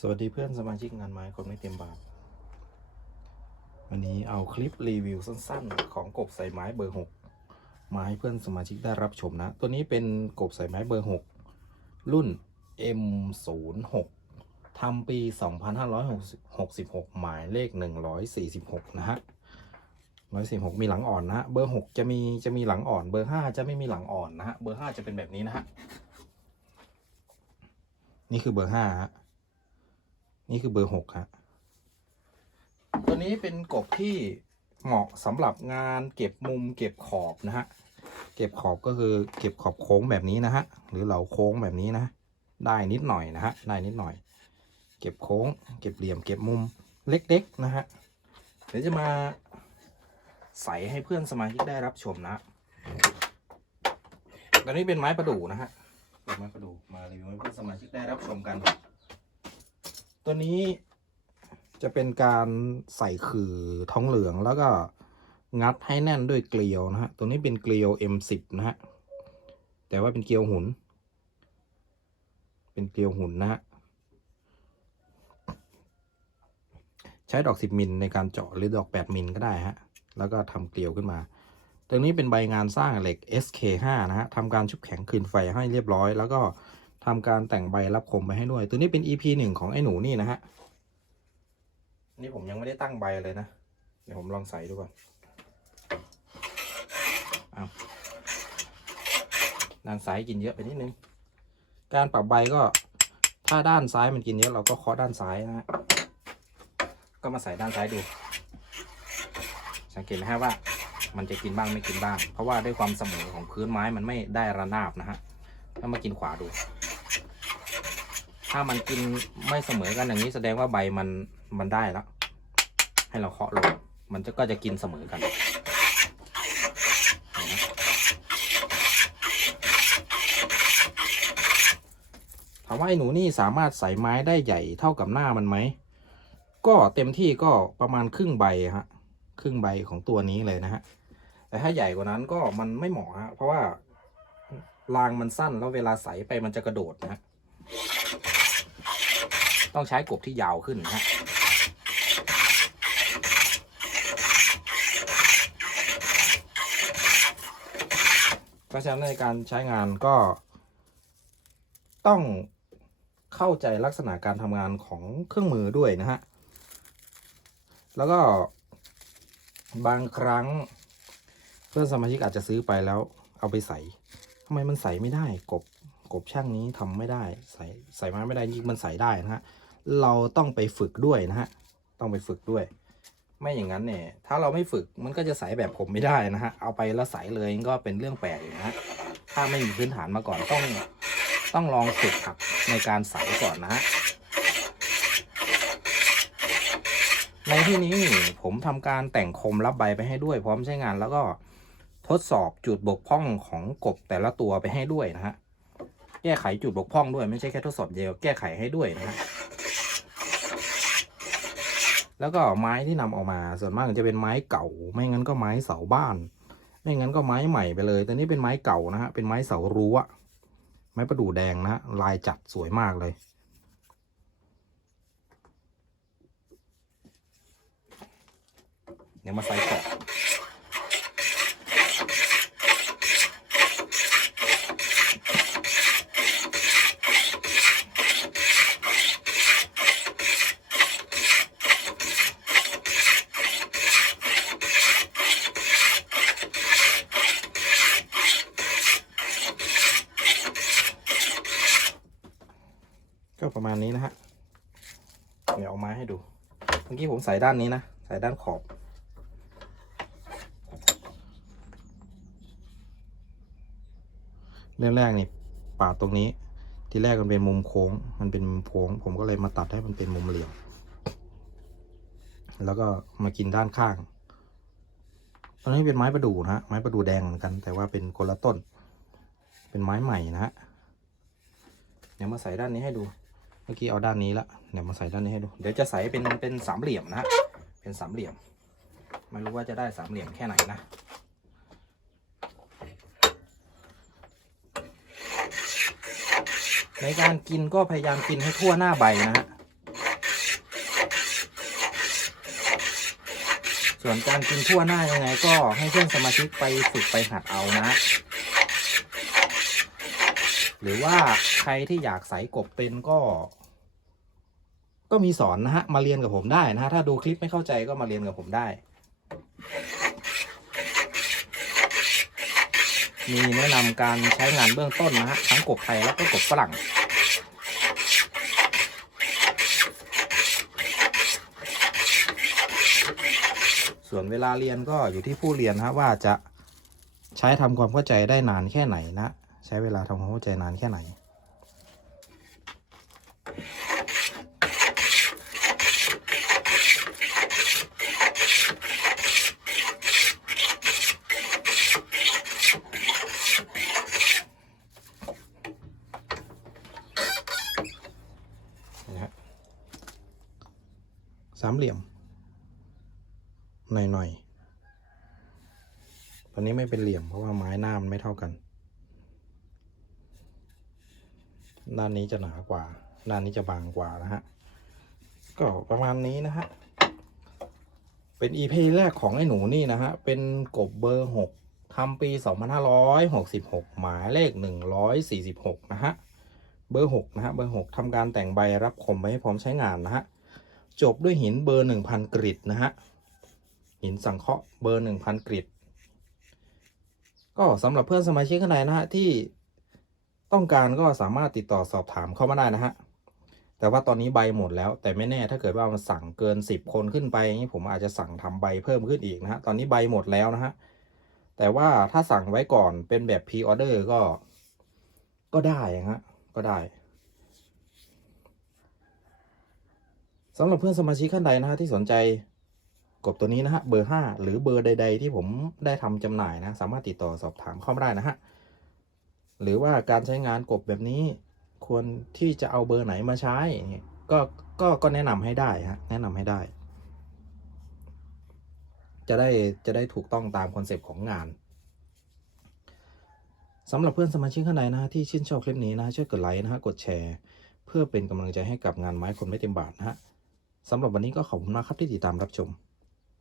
สวัสดีเพื่อนสมาชิกงานไม้คนไม่เต็มบาท วันนี้เอาคลิปรีวิวสั้นๆ ของกบใสายไม้เบอร์ 6 มาให้เพื่อนสมาชิกได้รับชมนะ ตัวนี้เป็นกบใสายไม้เบอร์ 6 รุ่น M06 ทำปี 2566 หมายเลข 146 นะฮะ 146 มีหลังอ่อนนะฮะ เบอร์ 6 จะมีจะมีหลังอ่อน เบอร์ 5 จะไม่มีหลังอ่อนนะฮะ เบอร์ 5 จะเป็นแบบนี้นะฮะ นี่คือเบอร์5ฮะ นี่คือเบอร์หกฮะตัวนี้เป็นกบที่เหมาะสำหรับงานเก็บมุมเก็บขอบนะฮะ เก็บขอบก็คือเก็บขอบโค้งแบบนี้นะฮะ หรือเหลาโค้งแบบนี้นะ ได้นิดหน่อยนะฮะ ได้นิดหน่อย เก็บโค้ง เก็บเหลี่ยม เก็บมุมเล็กๆนะฮะ เดี๋ยวจะมาใส่ให้เพื่อนสมาชิกได้รับชมนะตัวนี้เป็นไม้ประดู่นะฮะเป็นไม้ประดู่มารีวิวให้เพื่อนสมาชิกได้รับชมกัน ตัวนี้จะเป็นการใส่ขื่อท้องเหลืองแล้วก็งัดให้แน่นด้วยเกลียวนะฮะ ตัวนี้เป็นเกลียว M10 นะฮะ แต่ว่าเป็นเกลียวหุน เป็นเกลียวหุนนะฮะ ใช้ดอก10มิลในการเจาะหรือดอก8มิลก็ได้ฮะ แล้วก็ทำเกลียวขึ้นมา ตัวนี้เป็นใบงานสร้างเหล็ก SK5 นะฮะทำการชุบแข็งคืนไฟให้เรียบร้อย แล้วก็ ทำการแต่งใบรับคมไปให้ด้วย ตัวนี้เป็น EP หนึ่งของไอ้หนูนี่นะฮะ นี่ผมยังไม่ได้ตั้งใบเลยนะ เดี๋ยวผมลองใส่ดูก่อนเอาด้านซ้ายกินเยอะไปนิดนึง การปรับใบก็ถ้าด้านซ้ายมันกินเยอะเราก็เคาะด้านซ้ายนะฮะ ก็มาใส่ด้านซ้ายดู สังเกตไหมฮะว่า มันจะกินบ้างไม่กินบ้าง เพราะว่าด้วยความเสมอของพื้นไม้มันไม่ได้ระนาบนะฮะ ถ้ามากินขวาดู ถ้ามันกินไม่เสมอกันอย่างนี้แสดงว่าใบมันมันได้แล้ว ให้เราเคาะลง มันจะก็จะกินเสมอกันถามว่าไอ้หนูนี่สามารถใส่ไม้ได้ใหญ่เท่ากับหน้ามันไหม ก็เต็มที่ก็ประมาณครึ่งใบฮะ ครึ่งใบของตัวนี้เลยนะฮะ แต่ถ้าใหญ่กว่านั้นก็มันไม่เหมาะฮะ เพราะว่ารางมันสั้นแล้วเวลาใส่ไปมันจะกระโดดนะฮะ ต้องใช้กบที่ยาวขึ้นนะฮะเพราะฉะนั้นในการใช้งานก็ ต้องเข้าใจลักษณะการทำงานของเครื่องมือด้วยนะฮะ แล้วก็บางครั้งเพื่อนสมาชิกอาจจะซื้อไปแล้วเอาไปใส่ทำไมมันใส่ไม่ได้กบกบช่างนี้ทำไม่ได้ใส่ใส่มาไม่ได้จริงมันใส่ได้นะฮะ เราต้องไปฝึกด้วยนะฮะ ต้องไปฝึกด้วย ไม่อย่างนั้นเนี่ย ถ้าเราไม่ฝึกมันก็จะใสแบบผมไม่ได้นะฮะ เอาไปแล้วใสเลยก็เป็นเรื่องแปลกอยู่นะฮะ ถ้าไม่มีพื้นฐานมาก่อนต้องต้องลองฝึกหัดในการใสก่อนนะฮะ ในที่นี้ผมทำการแต่งคมรับใบไปให้ด้วยพร้อมใช้งานแล้วก็ทดสอบจุดบกพร่องของกบแต่ละตัวไปให้ด้วยนะฮะ แก้ไขจุดบกพร่องด้วยไม่ใช่แค่ทดสอบเดียวแก้ไขให้ด้วยนะฮะ แล้วก็ไม้ที่นำออกมาส่วนมากจะเป็นไม้เก่า ไม่งั้นก็ไม้เสาบ้าน ไม่งั้นก็ไม้ใหม่ไปเลยแต่นี่เป็นไม้เก่านะฮะเป็นไม้เสารั้วไม้ประดู่แดงนะลายจัดสวยมากเลยเดี๋ยวมาใส่ขอบ ก็ประมาณนี้นะฮะ เดี๋ยวเอาไม้ให้ดู เมื่อกี้ผมใส่ด้านนี้นะ ใส่ด้านขอบเรื่องแรกนี่ปาดตรงนี้ ที่แรกมันเป็นมุมโค้ง มันเป็นมุมโค้ง ผมก็เลยมาตัดให้มันเป็นมุมเหลี่ยม แล้วก็มากินด้านข้าง ตอนนี้เป็นไม้ประดู่นะฮะ ไม้ประดู่แดงเหมือนกัน แต่ว่าเป็นคนละต้น เป็นไม้ใหม่นะฮะเดี๋ยวมาใส่ด้านนี้ให้ดู เมื่อกี้เอาด้านนี้ละเดี๋ยวมาใส่ด้านนี้ให้ดู เดี๋ยวจะใส่เป็นเป็นสามเหลี่ยมนะ เป็นสามเหลี่ยม ไม่รู้ว่าจะได้สามเหลี่ยมแค่ไหนนะ ในการกินก็พยายามกินให้ทั่วหน้าใบนะฮะ ส่วนการกินทั่วหน้ายังไงก็ให้เพื่อนสมาชิกไปฝึกไปหัดเอานะ หรือว่าใครที่อยากใส่กบเป็นก็ ก็มีสอนนะฮะ มาเรียนกับผมได้นะฮะ ถ้าดูคลิปไม่เข้าใจก็มาเรียนกับผมได้ มีแนะนำการใช้งานเบื้องต้นนะฮะ ทั้งกบไทยแล้วก็กบฝรั่งส่วนเวลาเรียนก็อยู่ที่ผู้เรียนนะว่าจะใช้ทำความเข้าใจได้นานแค่ไหนนะ ใช้เวลาทำความเข้าใจนานแค่ไหนนะฮะสามเหลี่ยม หน่อยๆตอนนี้ไม่เป็นเหลี่ยมเพราะว่าไม้หน้ามันไม่เท่ากัน ด้านนี้จะหนากว่า ด้านนี้จะบางกว่านะฮะ ก็ประมาณนี้นะฮะ เป็น EP แรกของไอ้หนูนี่นะฮะ เป็นกบเบอร์หกทำปี 2566 หมายเลข 146 นะฮะ เบอร์หกนะฮะ เบอร์หกทำการแต่งใบรับคมไว้ให้พร้อมใช้งานนะฮะ จบด้วยหินเบอร์หนึ่งพันกริดนะฮะ หินสังเคราะห์เบอร์หนึ่งพันกริด ก็สำหรับเพื่อนสมาชิกข้างในนะฮะ ที่ ต้องการก็สามารถติดต่อสอบถามเข้ามาได้นะฮะ แต่ว่าตอนนี้ใบหมดแล้ว แต่ไม่แน่ถ้าเกิดว่ามันสั่งเกินสิบคนขึ้นไปอย่างนี้ผมอาจจะสั่งทำใบเพิ่มขึ้นอีกนะฮะ ตอนนี้ใบหมดแล้วนะฮะ แต่ว่าถ้าสั่งไว้ก่อนเป็นแบบพรีออเดอร์ก็ ก็ได้นะฮะ ก็ได้สำหรับเพื่อนสมาชิกท่านใดนะฮะที่สนใจกบตัวนี้นะฮะเบอร์ห้าหรือเบอร์ใด ๆ ที่ผมได้ทำจำหน่ายนะ สามารถติดต่อสอบถามเข้ามาได้นะฮะ หรือว่าการใช้งานกบแบบนี้ ควรที่จะเอาเบอร์ไหนมาใช้ก็ก็ก็แนะนำให้ได้ฮะแนะนำให้ได้ จะได้จะได้ถูกต้องตามคอนเซปต์ของงานสำหรับเพื่อนสมาชิกท่านใดนะฮะที่ชื่นชอบคลิปนี้นะฮะช่วยกดไลค์นะฮะกดแชร์ เพื่อเป็นกำลังใจให้กับงานไม้คนไม่เต็มบาทนะฮะสำหรับวันนี้ก็ขอบคุณมากครับที่ติดตามรับชม